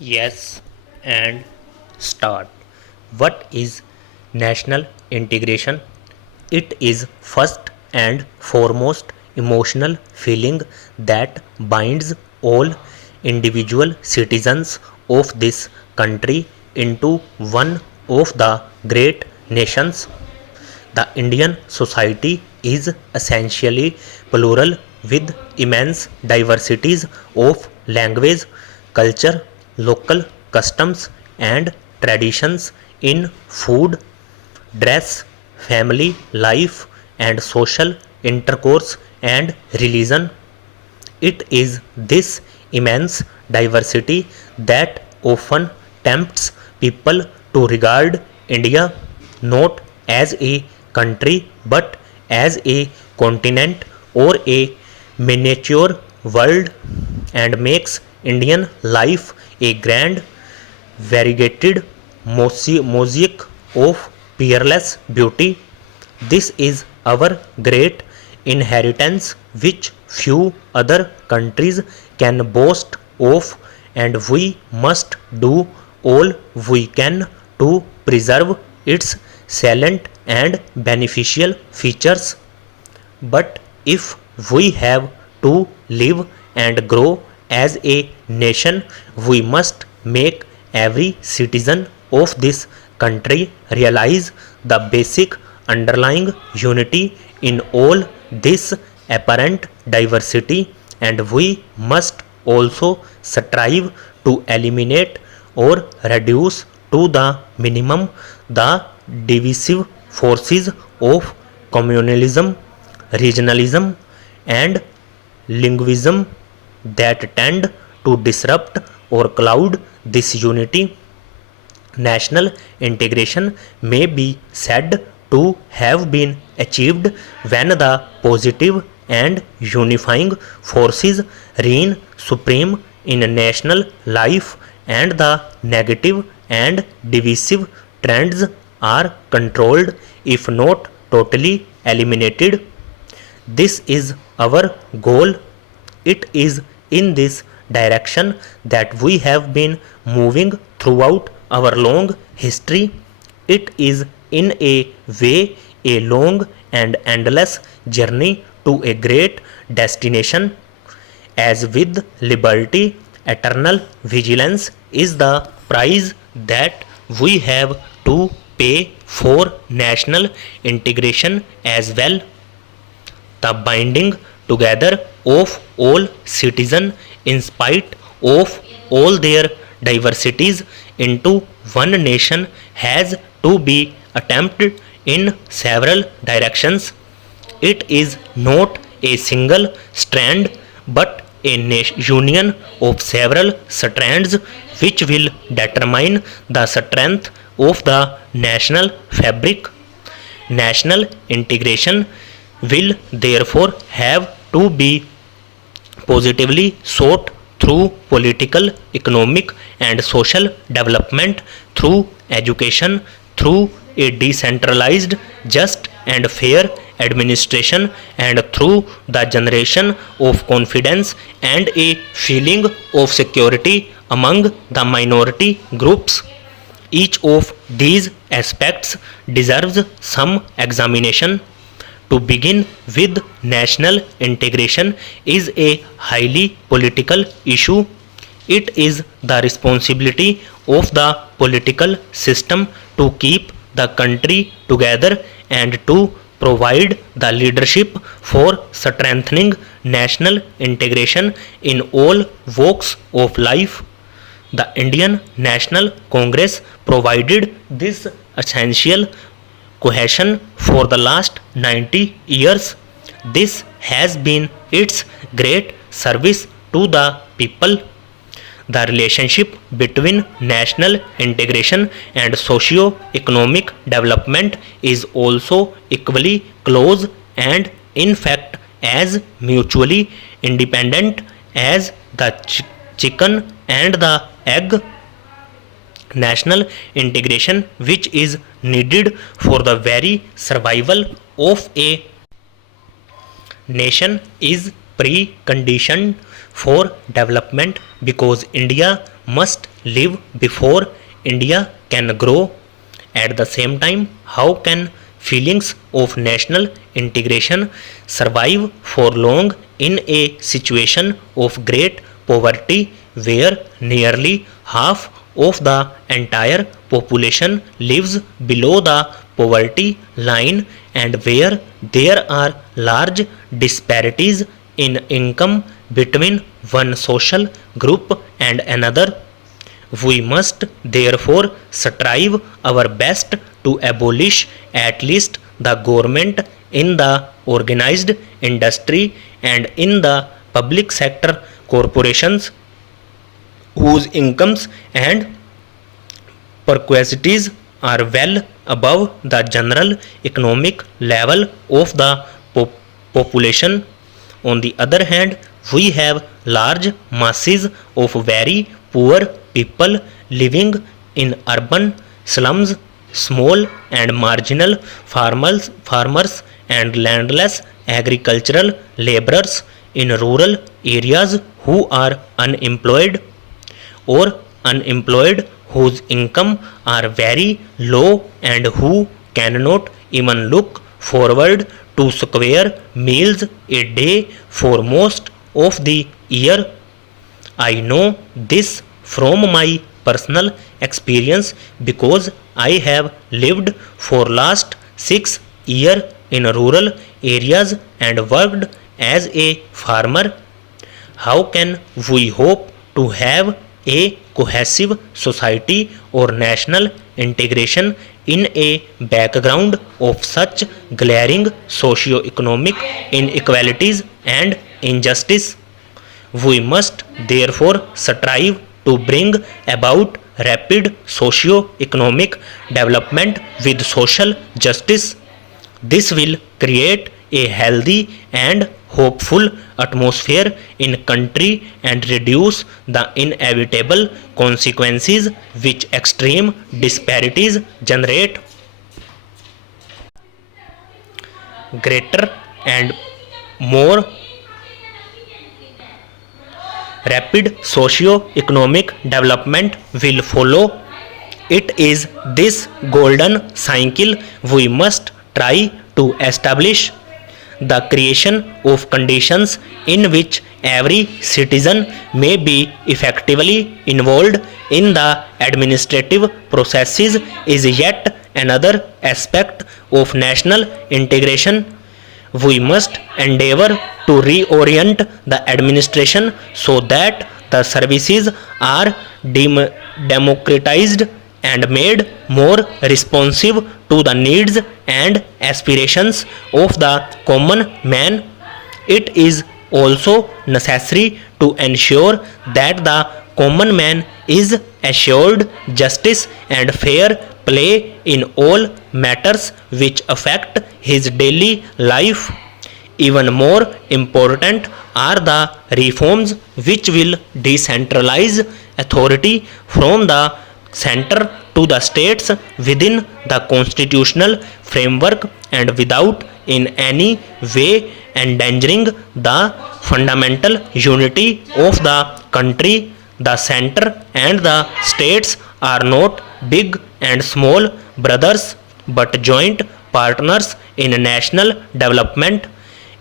Yes, and start. What is national integration? It is first and foremost emotional feeling that binds all individual citizens of this country into one of the great nations. The Indian society is essentially plural with immense diversities of language, culture, local customs, and traditions in food, dress, family life, and social intercourse and religion. It is this immense diversity that often tempts people to regard India not as a country but as a continent or a miniature world, and makes Indian life a grand, variegated mosaic of peerless beauty. This is our great inheritance which few other countries can boast of, and we must do all we can to preserve its salient and beneficial features. But if we have to live and grow as a nation, we must make every citizen of this country realize the basic underlying unity in all this apparent diversity, and we must also strive to eliminate or reduce to the minimum the divisive forces of communalism, regionalism, and linguism that tend to disrupt or cloud this unity. National integration may be said to have been achieved when the positive and unifying forces reign supreme in national life and the negative and divisive trends are controlled, if not totally eliminated. This is our goal. It is in this direction that we have been moving throughout our long history. It is in a way a long and endless journey to a great destination. As with liberty, eternal vigilance is the price that we have to pay for national integration as well. The binding together of all citizens in spite of all their diversities into one nation has to be attempted in several directions. It is not a single strand but a union of several strands which will determine the strength of the national fabric. National integration will therefore have to be positively sought through political, economic, and social development, through education, through a decentralized, just, and fair administration, and through the generation of confidence and a feeling of security among the minority groups. Each of these aspects deserves some examination. To begin with, national integration is a highly political issue. It is the responsibility of the political system to keep the country together and to provide the leadership for strengthening national integration in all walks of life. The Indian National Congress provided this essential cohesion for the last 90 years. This has been its great service to the people. The relationship between national integration and socio-economic development is also equally close and, in fact, as mutually independent as the chicken and the egg. National integration, which is needed for the very survival of a nation, is preconditioned for development because India must live before India can grow? At the same time, how can feelings of national integration survive for long in a situation of great poverty where nearly half of the entire population lives below the poverty line and where there are large disparities in income between one social group and another? We must therefore strive our best to abolish at least the government in the organized industry and in the public sector corporations whose incomes and perquisites are well above the general economic level of the population. On the other hand, we have large masses of very poor people living in urban slums, small and marginal farmers and landless agricultural laborers in rural areas who are unemployed or unemployed whose income are very low and who cannot even look forward to square meals a day for most of the year. I know this from my personal experience because I have lived for last 6 years in rural areas and worked as a farmer. How can we hope to have a cohesive society or national integration in a background of such glaring socio-economic inequalities and injustice? We must therefore strive to bring about rapid socio-economic development with social justice. This will create a healthy and hopeful atmosphere in country and reduce the inevitable consequences which extreme disparities generate. Greater and more rapid socio-economic development will follow. It is this golden cycle we must try to establish: the creation of conditions in which every citizen may be effectively involved in the administrative processes is yet another aspect of national integration. We must endeavor to reorient the administration so that the services are democratized and made more responsive to the needs and aspirations of the common man. It is also necessary to ensure that the common man is assured justice and fair play in all matters which affect his daily life. Even more important are the reforms which will decentralize authority from the center to the states within the constitutional framework and without in any way endangering the fundamental unity of the country. The center and the states are not big and small brothers but joint partners in national development.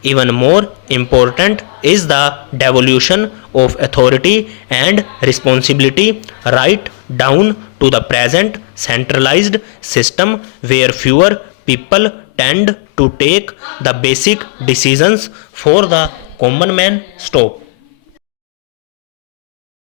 Even more important is the devolution of authority and responsibility right down to the present centralized system where fewer people tend to take the basic decisions for the common man. Stop.